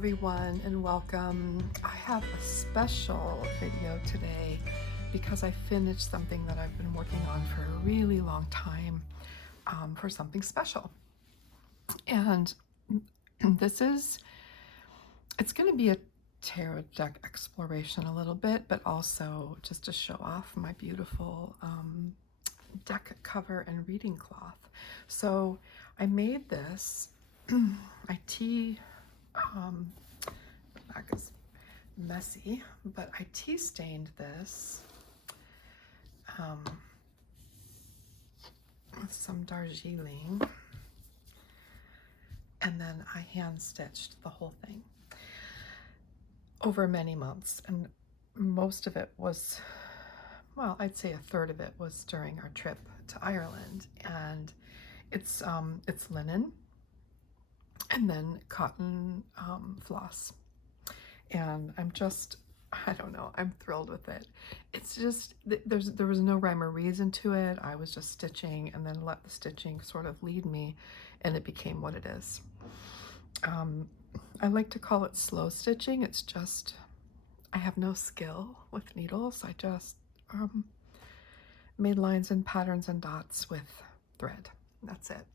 everyone, and welcome. I have a special video today because I finished something that I've been working on for a really long time, for something special. And it's going to be a tarot deck exploration a little bit, but also just to show off my beautiful deck cover and reading cloth. So I made this. The back is messy, but I tea stained this with some Darjeeling, and then I hand stitched the whole thing over many months, and most of it was, well, I'd say a third of it was during our trip to Ireland. And it's linen and then cotton floss, and I don't know, I'm thrilled with it. It's just, there was no rhyme or reason to it. I was just stitching and then let the stitching sort of lead me, and it became what it is. I like to call it slow stitching. It's just, I have no skill with needles. I just made lines and patterns and dots with thread. That's it.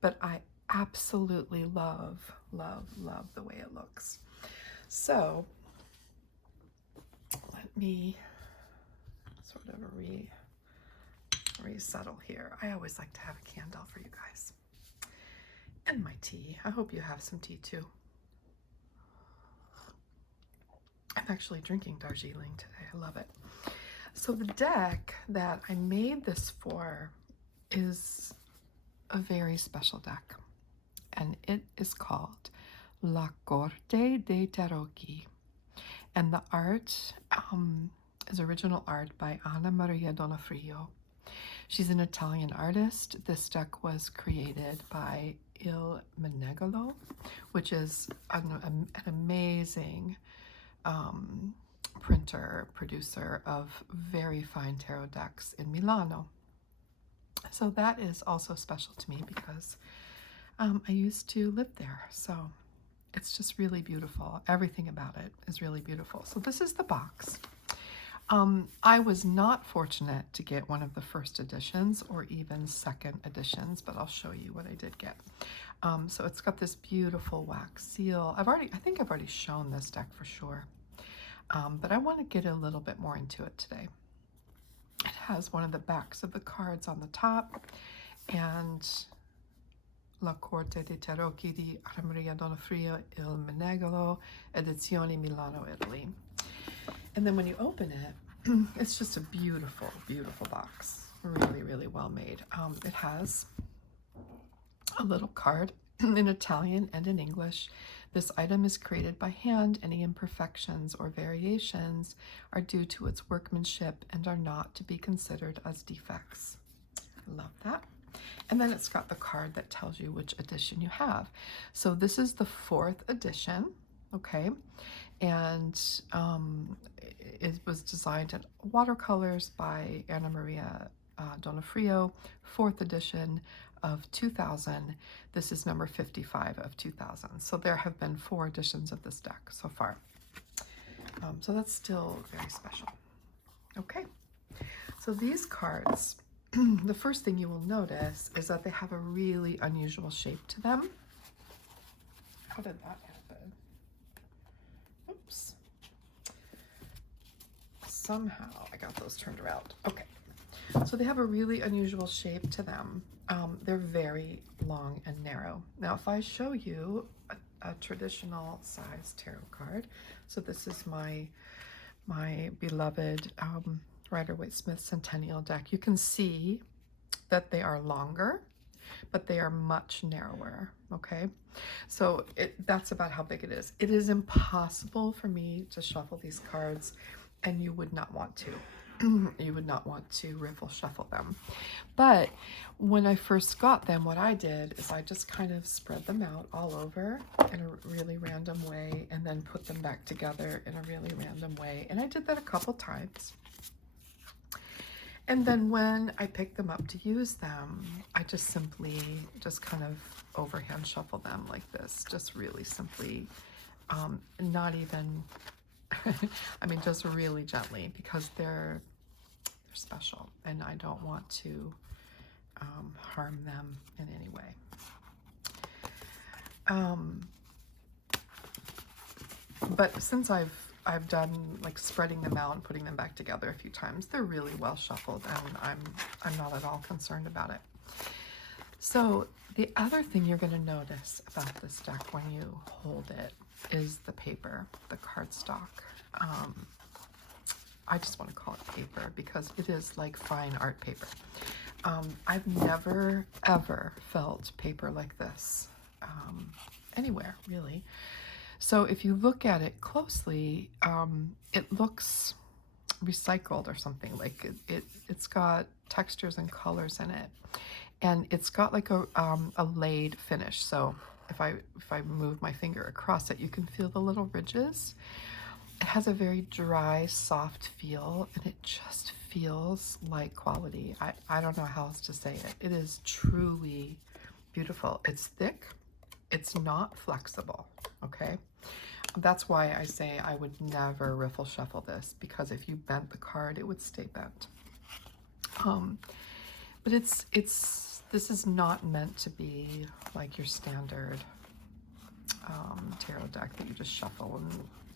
But I absolutely love the way it looks. So let me sort of resettle here. I always like to have a candle for you guys. And my tea. I hope you have some tea too. I'm actually drinking Darjeeling today. I love it. So the deck that I made this for is a very special deck, and it is called La Corte dei Tarocchi. And the art is original art by Anna Maria Donofrio. She's an Italian artist. This deck was created by Il Menegolo, which is an amazing printer, producer of very fine tarot decks in Milano. So that is also special to me because I used to live there. So it's just really beautiful. Everything about it is really beautiful. So this is the box. I was not fortunate to get one of the first editions or even second editions, but I'll show you what I did get. So it's got this beautiful wax seal. I think I've already shown this deck for sure, but I want to get a little bit more into it today. It has one of the backs of the cards on the top, and La Corte dei Tarocchi di Anna Maria Donofrio Il Menegolo, Edizioni Milano, Italy. And then when you open it, it's just a beautiful, beautiful box. Really, really well made. It has a little card in Italian and in English. This item is created by hand. Any imperfections or variations are due to its workmanship and are not to be considered as defects. I love that. And then it's got the card that tells you which edition you have. So this is the 4th edition, okay? And it was designed in watercolors by Anna Maria Donofrio, 4th edition of 2000. This is number 55 of 2000. So there have been 4 editions of this deck so far. So that's still very special. Okay, so these cards, the first thing you will notice is that they have a really unusual shape to them. How did that happen? Oops. Somehow I got those turned around. Okay, so they have a really unusual shape to them. They're very long and narrow. Now, if I show you a traditional size tarot card, so this is my beloved Rider-Waite-Smith Centennial deck, you can see that they are longer, but they are much narrower, okay? So that's about how big it is. It is impossible for me to shuffle these cards, and you would not want to. You would not want to riffle shuffle them. But when I first got them, what I did is I just kind of spread them out all over in a really random way, and then put them back together in a really random way. And I did that a couple times. And then when I picked them up to use them, I just simply kind of overhand shuffle them like this, just really simply Not even, I mean, just really gently, because they're special and I don't want to harm them in any way. But since I've done like spreading them out and putting them back together a few times, they're really well shuffled, and I'm not at all concerned about it. So the other thing you're going to notice about this deck when you hold it is the paper, the cardstock. I just want to call it paper because it is like fine art paper. I've never ever felt paper like this anywhere, really. So if you look at it closely, it looks recycled or something. Like it's got textures and colors in it, and it's got like a laid finish. So if I move my finger across it, you can feel the little ridges. It has a very dry, soft feel, and it just feels like quality. I don't know how else to say it. It is truly beautiful. It's thick. It's not flexible, okay? That's why I say I would never riffle shuffle this, because if you bent the card, it would stay bent. But this is not meant to be like your standard tarot deck that you just shuffle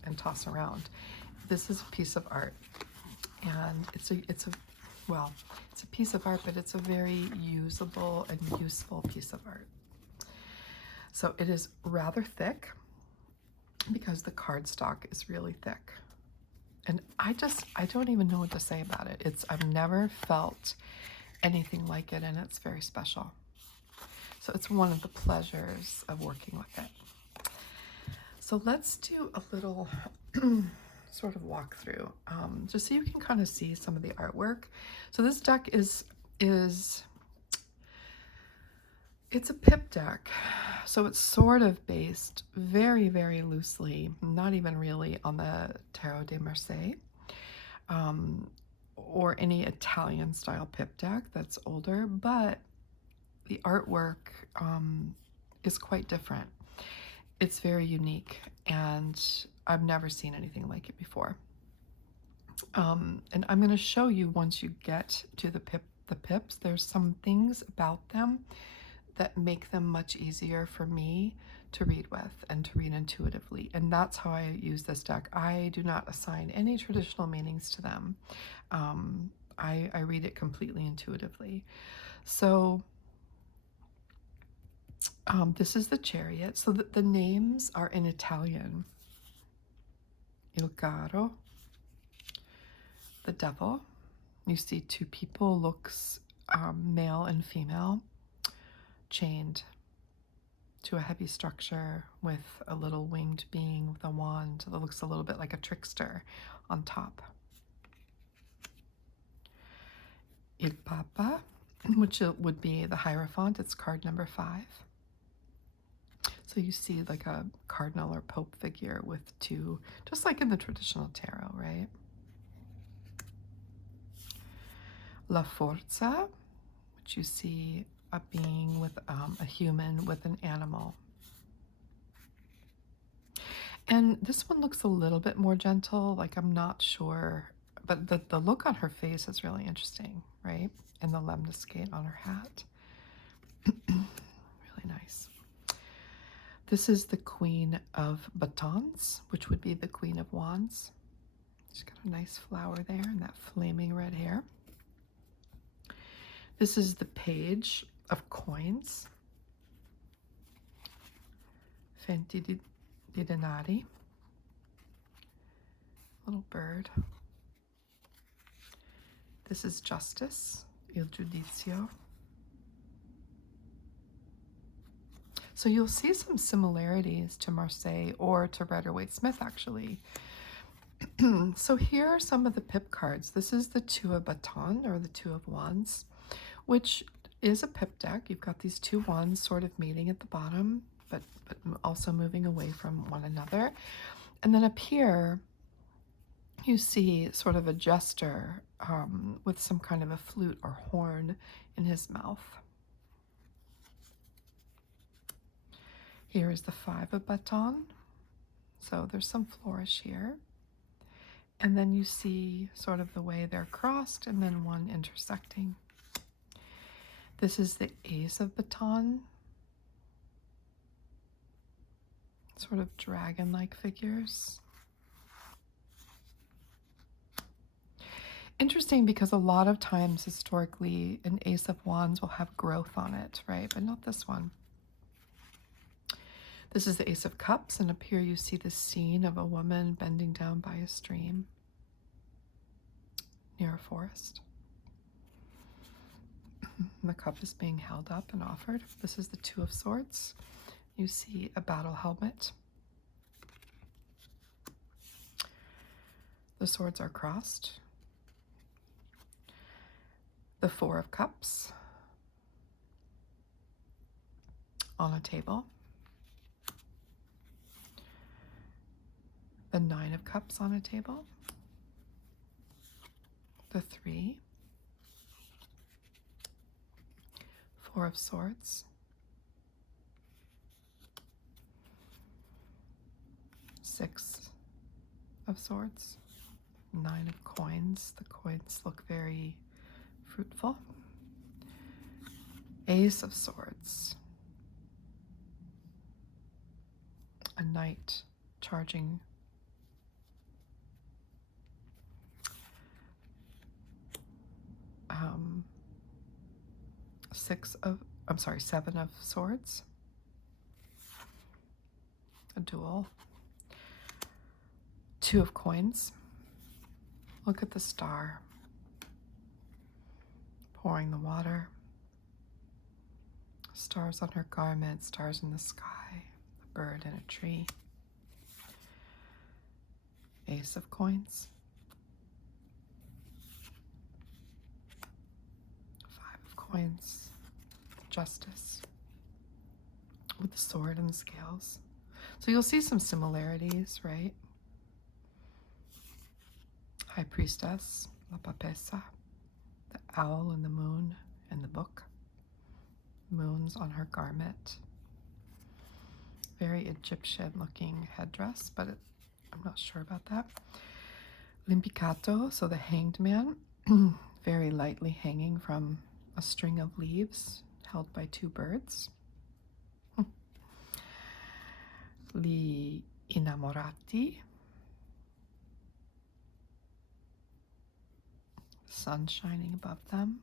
and toss around. This is a piece of art, and it's a piece of art, but it's a very usable and useful piece of art. So it is rather thick because the cardstock is really thick. And I don't even know what to say about it. I've never felt anything like it, and it's very special. So it's one of the pleasures of working with it. So let's do a little sort of walkthrough, just so you can kind of see some of the artwork. So this deck it's a pip deck, so it's sort of based very, very loosely, not even really on the Tarot de Marseille, or any Italian style pip deck that's older, but the artwork is quite different. It's very unique, and I've never seen anything like it before. And I'm going to show you once you get to the pips. There's some things about them that make them much easier for me to read with and to read intuitively. And that's how I use this deck. I do not assign any traditional meanings to them. I read it completely intuitively. So this is the Chariot. So the names are in Italian. Il Caro, the Devil. You see two people, looks male and female, chained to a heavy structure with a little winged being with a wand that looks a little bit like a trickster on top. Il Papa, which would be the Hierophant. It's card number 5. So you see like a cardinal or pope figure with two, just like in the traditional tarot, right? La Forza, which you see a being with a human with an animal. And this one looks a little bit more gentle, like I'm not sure, but the look on her face is really interesting, right? And the lemniscate on her hat. Really nice. This is the Queen of Batons, which would be the Queen of Wands. She's got a nice flower there and that flaming red hair. This is the Page of Coins. Fenti di denari. Little bird. This is Justice, Il Giudizio. So you'll see some similarities to Marseille or to Rider-Waite-Smith, actually. So here are some of the pip cards. This is the Two of Baton, or the Two of Wands, which is a pip deck. You've got these two wands sort of meeting at the bottom, but also moving away from one another. And then up here, you see sort of a jester with some kind of a flute or horn in his mouth. Here is the Five of Baton, So there's some flourish here. And then you see sort of the way they're crossed and then one intersecting. This is the Ace of Baton. Sort of dragon-like figures. Interesting because a lot of times historically an Ace of Wands will have growth on it, right? But not this one. This is the Ace of Cups, and up here you see the scene of a woman bending down by a stream near a forest. The cup is being held up and offered. This is the Two of Swords. You see a battle helmet. The swords are crossed. The Four of Cups on a table. The Nine of Cups on a table. The Three. Four of Swords. Six of Swords. Nine of Coins. The coins look very fruitful. Ace of Swords. A knight charging. Seven of Swords. A duel. Two of Coins. Look at the star. Pouring the water. Stars on her garment, stars in the sky, a bird in a tree. Ace of Coins. Five of Coins. Justice. With the sword and the scales. So you'll see some similarities, right? High Priestess, La Papessa, the owl and the moon and the book. Moons on her garment. Very Egyptian looking headdress, but I'm not sure about that. L'Impiccato, so the hanged man, very lightly hanging from a string of leaves held by two birds. Gli Innamorati, sun shining above them.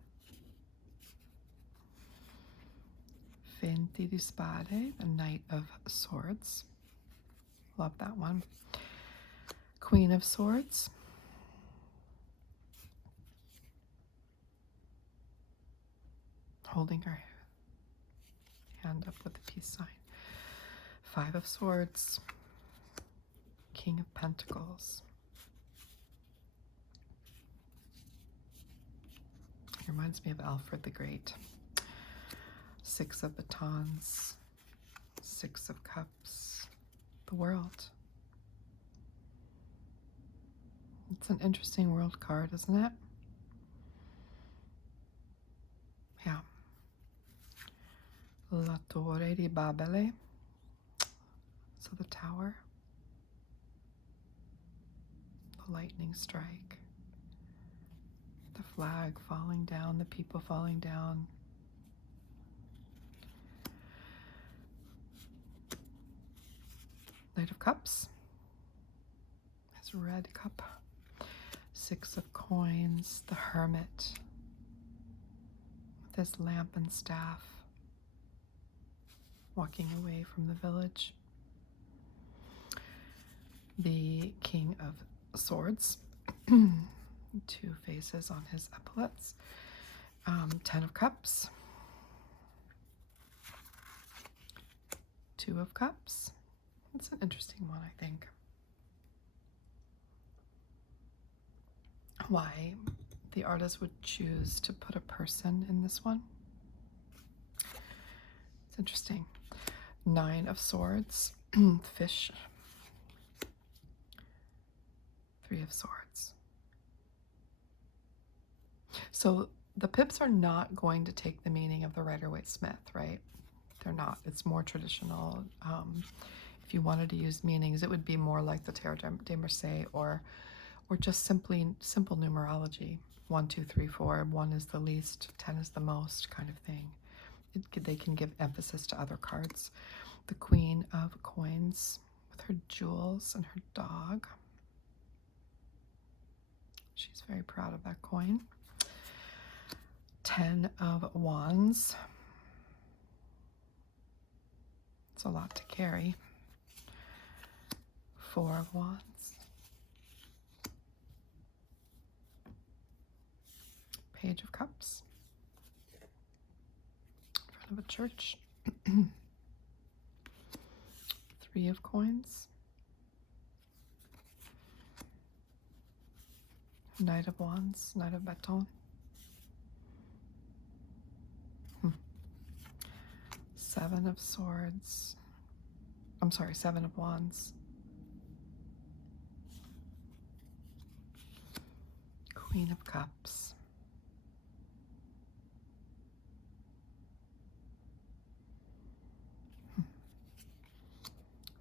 Venti di Spade, the Knight of Swords. Love that one. Queen of Swords. Holding her hand up with the peace sign. Five of Swords. King of Pentacles. Reminds me of Alfred the Great. Six of Batons. Six of Cups. The World. It's an interesting world card, isn't it? Yeah. La Torre di Babele. So the tower. The lightning strike. The flag falling down, the people falling down. Knight of Cups. His red cup. Six of Coins. The Hermit. With his lamp and staff. Walking away from the village. The King of Swords. Two faces on his epaulets. Ten of Cups. Two of Cups. It's an interesting one, I think. Why the artist would choose to put a person in this one. It's interesting. Nine of Swords. Fish. Three of Swords. So the pips are not going to take the meaning of the Rider-Waite-Smith, right? They're not. It's more traditional. If you wanted to use meanings, it would be more like the Tarot de Marseille, or just simple numerology. 1, 2, 3, 4. 1 is the least, 10 is the most, kind of thing. They can give emphasis to other cards. The Queen of Coins with her jewels and her dog. She's very proud of that coin. 10 of Wands. It's a lot to carry. 4 of Wands. Page of Cups. In front of a church. 3 of Coins. Knight of Wands, Knight of Baton. 7 of Swords. I'm sorry, 7 of Wands. Queen of Cups.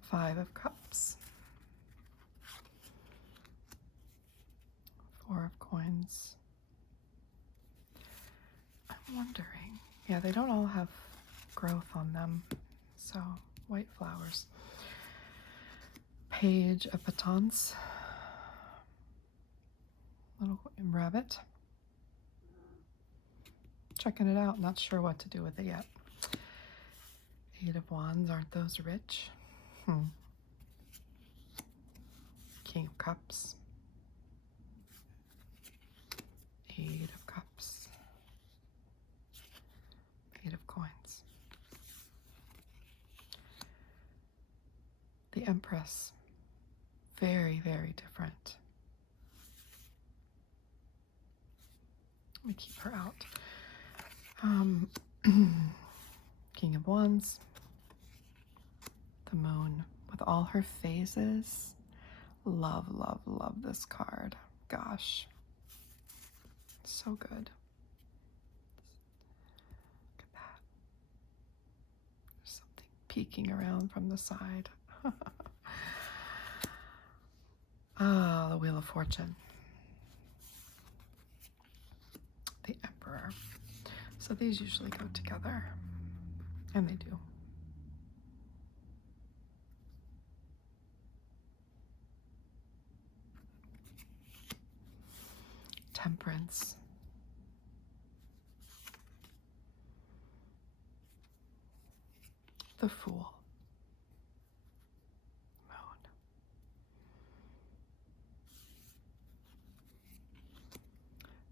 5 of Cups. 4 of Coins. I'm wondering. Yeah, they don't all have growth on them. So, white flowers. Page of Batons. Little rabbit. Checking it out. Not sure what to do with it yet. 8 of Wands. Aren't those rich? King of Cups. 8 of Cups. 8 of Coins. The Empress. Very, very different. Let me keep her out. King of Wands. The Moon with all her phases. Love, love, love this card. Gosh. So good. Look at that. There's something peeking around from the side. Ah, the Wheel of Fortune. The Emperor. So these usually go together. And they do. Temperance. The Fool. Moon.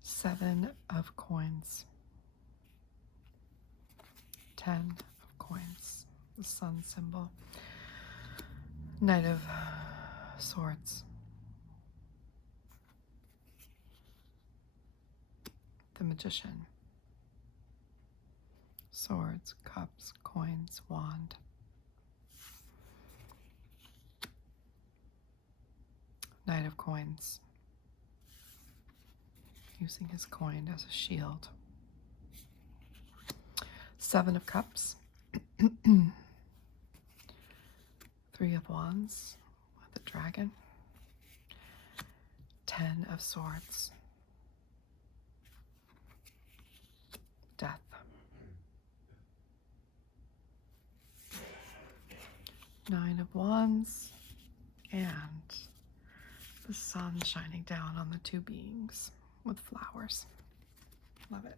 7 of Coins. 10 of Coins. The Sun symbol. Knight of Swords. The Magician. Swords, Cups, Coins, Wand. Knight of Coins. Using his coin as a shield. 7 of Cups. 3 of Wands with a dragon. 10 of Swords. Death. 9 of Wands, and the sun shining down on the 2 beings with flowers. Love it.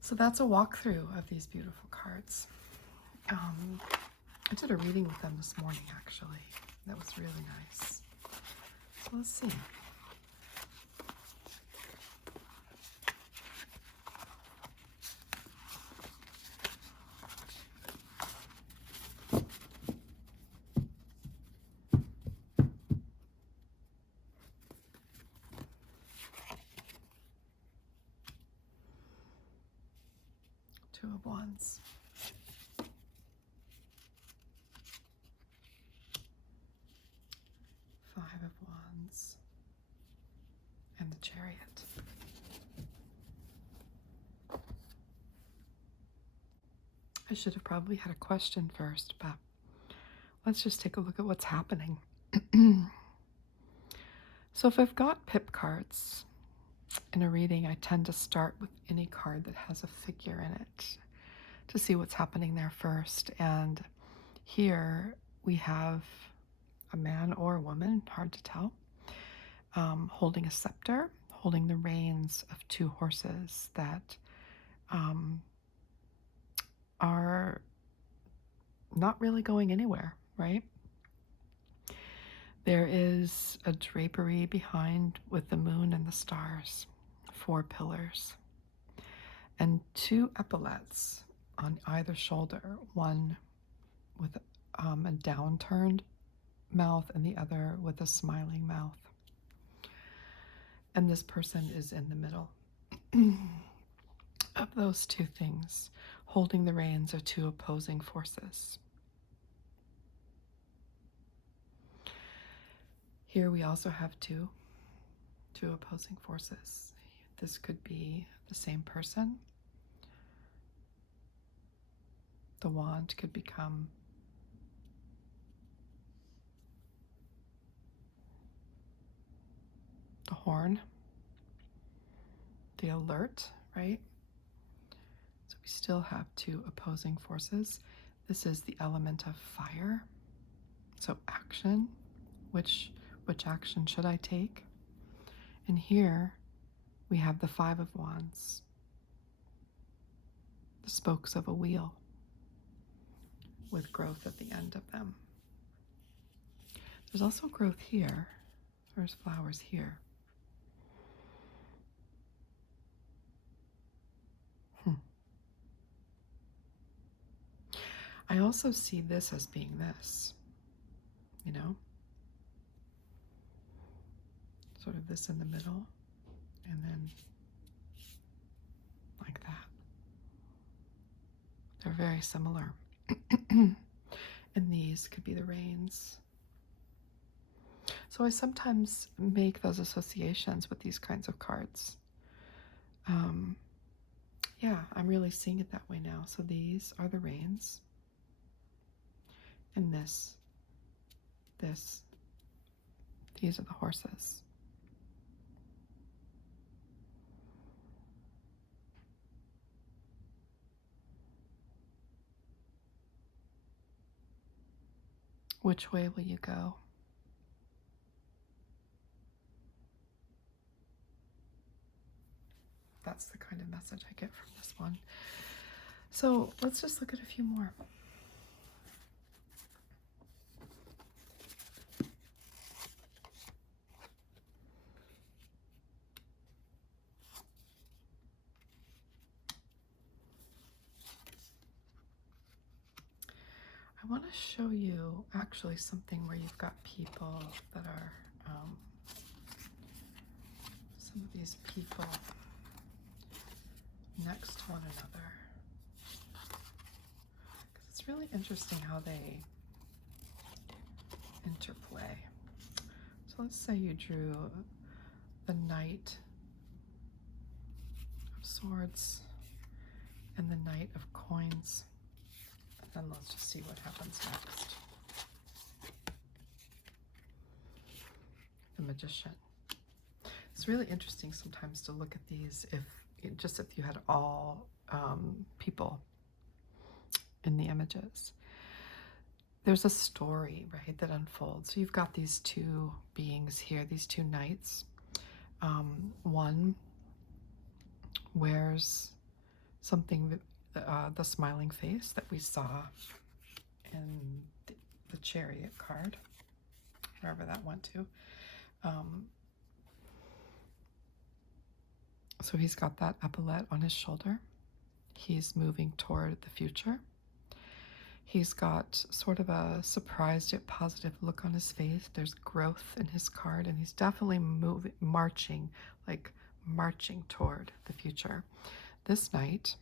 So that's a walkthrough of these beautiful cards. I did a reading with them this morning, actually. That was really nice. So let's see. Two of Wands. 5 of Wands. And the Chariot. I should have probably had a question first, but let's just take a look at what's happening. So if I've got pip cards in a reading, I tend to start with any card that has a figure in it to see what's happening there first. And here we have a man or a woman, hard to tell, holding a scepter, holding the reins of two horses that are not really going anywhere, right? There is a drapery behind with the moon and the stars, 4 pillars, and 2 epaulets on either shoulder, one with a downturned mouth and the other with a smiling mouth. And this person is in the middle of those 2 things, holding the reins of 2 opposing forces. Here we also have two opposing forces. This could be the same person. The wand could become the horn, the alert, right? So we still have 2 opposing forces. This is the element of fire. So action, which action should I take? And here we have the 5 of Wands, the spokes of a wheel with growth at the end of them. There's also growth here. There's flowers here. I also see this as being this, you know? Sort of this in the middle, and then like that. They're very similar. And these could be the reins. So I sometimes make those associations with these kinds of cards. Yeah, I'm really seeing it that way now. So these are the reins. And these are the horses. Which way will you go? That's the kind of message I get from this one. So let's just look at a few more. I want to show you actually something where you've got people that are, some of these people next to one another. Because it's really interesting how they interplay. So let's say you drew the Knight of Swords and the Knight of Coins. And then let's just see what happens next. The Magician. It's really interesting sometimes to look at these if you had all people in the images. There's a story, right, that unfolds. So you've got these 2 beings here, these 2 knights. One wears something, the smiling face that we saw in the Chariot card, wherever that went to. So he's got that epaulette on his shoulder. He's moving toward the future. He's got sort of a surprised yet positive look on his face. There's growth in his card, and he's definitely marching toward the future. This knight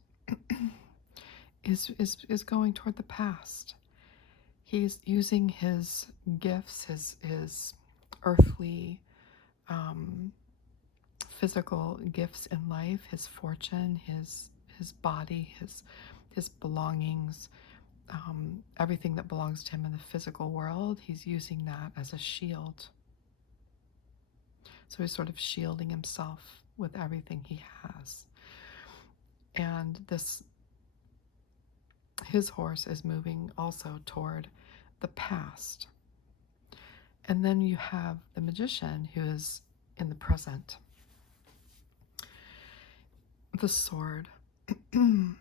is going toward the past. He's using his gifts, his earthly, physical gifts in life, his fortune, his body, his belongings, everything that belongs to him in the physical world, he's using that as a shield. So he's sort of shielding himself with everything he has. And his horse is moving also toward the past. And then you have the magician who is in the present. The sword could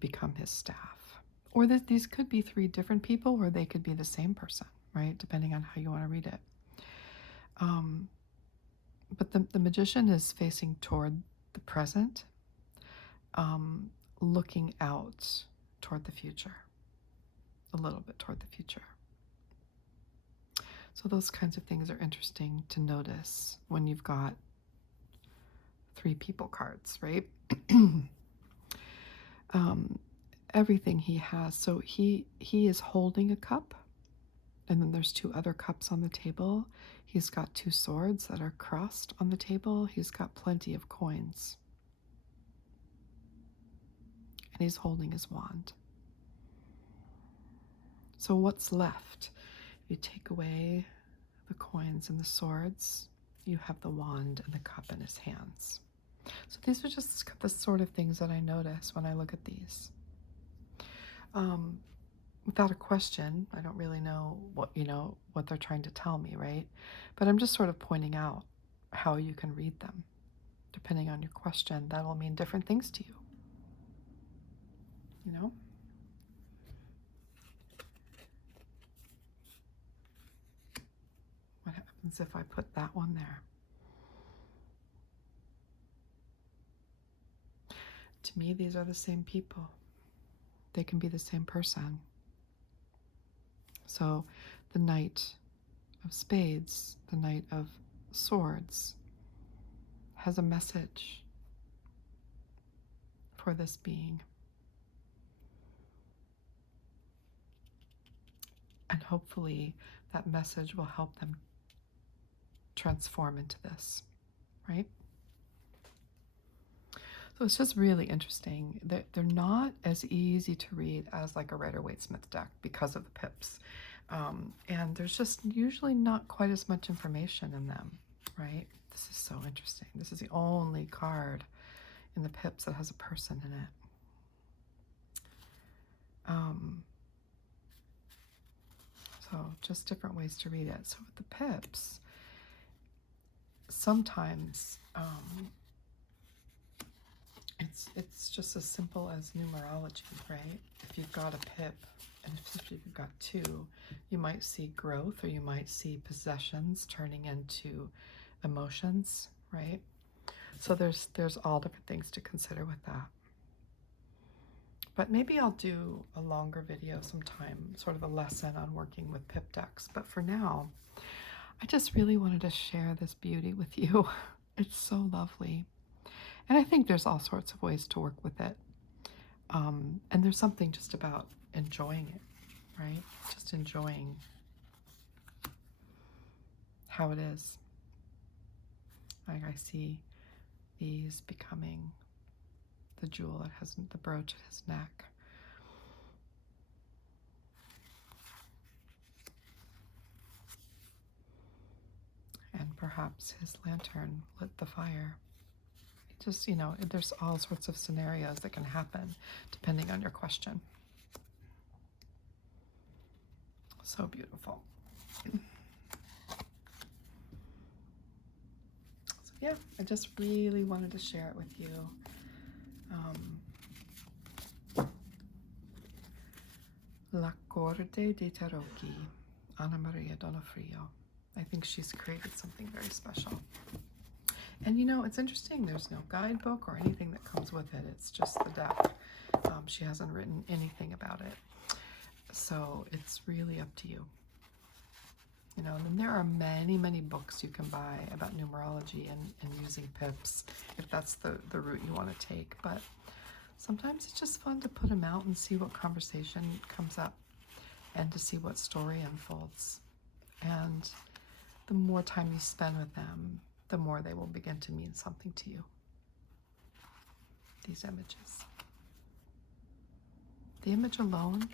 become his staff. Or these could be three different people, or they could be the same person, right? Depending on how you want to read it. But the magician is facing toward the present, looking out toward the future, a little bit toward the future. So those kinds of things are interesting to notice when you've got three people cards, right? Everything he has. So he is holding a cup, and then there's two other cups on the table. He's got two swords that are crossed on the table. He's got plenty of coins. And he's holding his wand. So what's left? You take away the coins and the swords. You have the wand and the cup in his hands. So these are just the sort of things that I notice when I look at these. Without a question, I don't really know what they're trying to tell me, right? But I'm just sort of pointing out how you can read them. Depending on your question, that will mean different things to you. You know? What happens if I put that one there? To me, these are the same people. They can be the same person. So the Knight of Spades, the Knight of Swords, has a message for this being. And hopefully that message will help them transform into this, right? So it's just really interesting. They're not as easy to read as like a Rider-Waite-Smith deck because of the pips. And there's just usually not quite as much information in them, right? This is so interesting. This is the only card in the pips that has a person in it. So just different ways to read it. So with the pips, sometimes it's just as simple as numerology, right? If you've got a pip, and if you've got two, you might see growth, or you might see possessions turning into emotions, right? So there's all different things to consider with that. But maybe I'll do a longer video sometime, sort of a lesson on working with pip decks. But for now, I just really wanted to share this beauty with you. It's so lovely. And I think there's all sorts of ways to work with it. And there's something just about enjoying it, right? Just enjoying how it is. Like I see these becoming the jewel that has the brooch at his neck. And perhaps his lantern lit the fire. Just, there's all sorts of scenarios that can happen depending on your question. So beautiful. So yeah, I just really wanted to share it with you. La Corte di Tarocchi, Anna Maria Donofrio. I think she's created something very special. And it's interesting, there's no guidebook or anything that comes with it. It's just the deck. She hasn't written anything about it. So it's really up to you. And then there are many, many books you can buy about numerology and using pips, if that's the route you want to take. But sometimes it's just fun to put them out and see what conversation comes up and to see what story unfolds. And the more time you spend with them, the more they will begin to mean something to you. These images. The image alone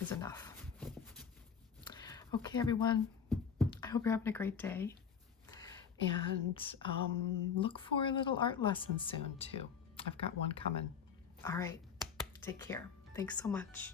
is enough. Okay, everyone, I hope you're having a great day. And look for a little art lesson soon, too. I've got one coming. All right, take care. Thanks so much.